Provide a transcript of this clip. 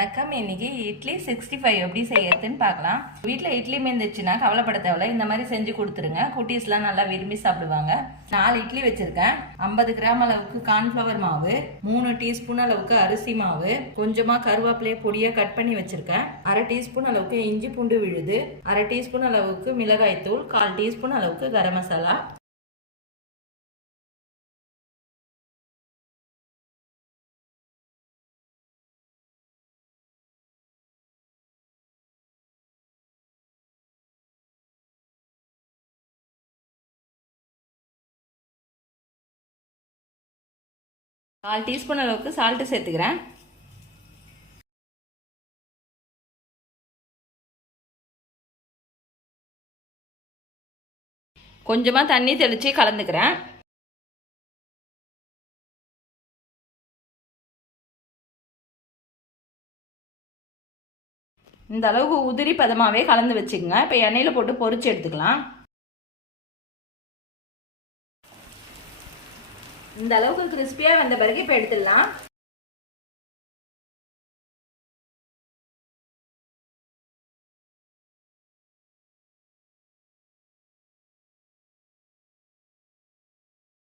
வணக்கம். இன்னைக்கு இட்லி 65 எப்படி செய்யறதுன்னு பார்க்கலாம். வீட்டில் இட்லி மீந்துச்சுன்னா கவலைப்பட தேவையில்ல. இந்த மாதிரி செஞ்சு கொடுத்துருங்க. குட்டீஸ்லாம் நல்லா விரும்பி சாப்பிடுவாங்க. 4 இட்லி வச்சிருக்கேன். 50 கிராம் அளவுக்கு கார்ன்ஃப்ளவர் மாவு, 3 டீஸ்பூன் அளவுக்கு அரிசி மாவு, கொஞ்சமா கருவேப்பிலையை பொடியா கட் பண்ணி வச்சிருக்கேன். 1/2 டீஸ்பூன் அளவுக்கு இஞ்சி பூண்டு விழுது, 1/2 டீஸ்பூன் அளவுக்கு மிளகாய் தூள், 1/4 டீஸ்பூன் அளவுக்கு கரம் மசாலா. கால் டீஸ்பூன் அளவுக்கு சால்ட்டு சேர்த்துக்கிறேன். கொஞ்சமா தண்ணி தெளிச்சு கலந்துக்கிறேன். இந்த அளவுக்கு உதிரி பதமாவே கலந்து வச்சுக்கோங்க. இப்போ எண்ணெயில் போட்டு பொரிச்சு எடுத்துக்கலாம். இந்த அளவுக்கு கிறிஸ்பியா வந்த பிறகு இப்போ எடுத்துடலாம்.